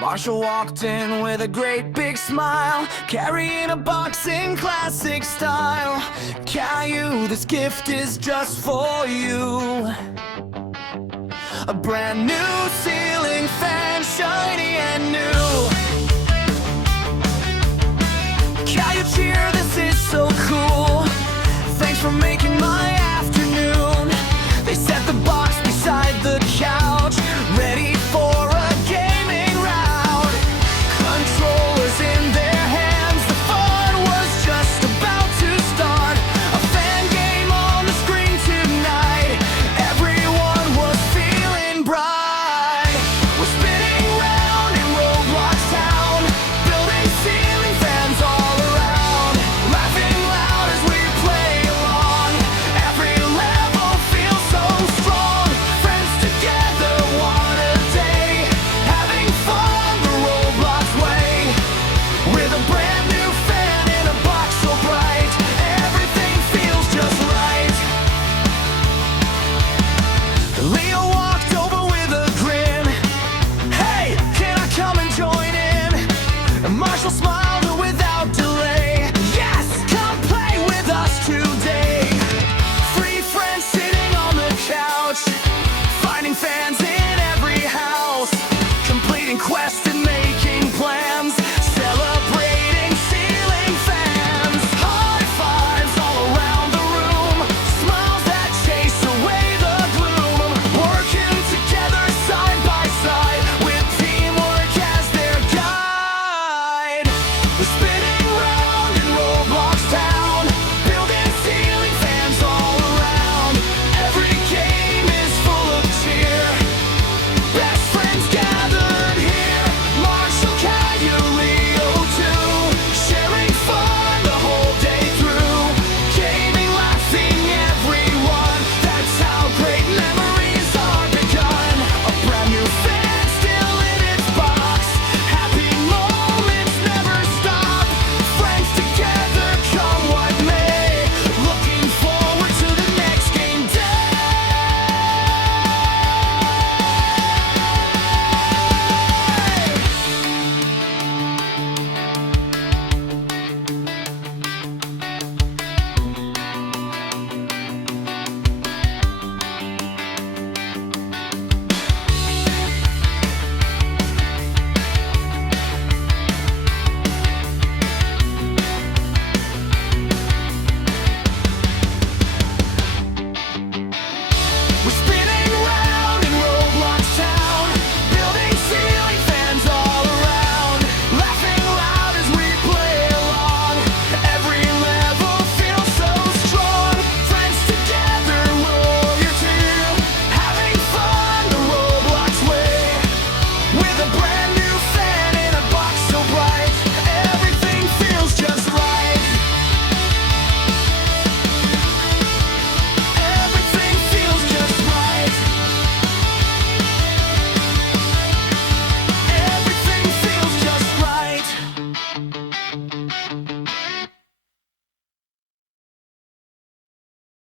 Marshall walked in with a great big smile, carrying a box in classic style. Caillou, this gift is just for you. A brand new ceiling fan, shiny and new. Caillou cheer, this is so cool. Thanks for making my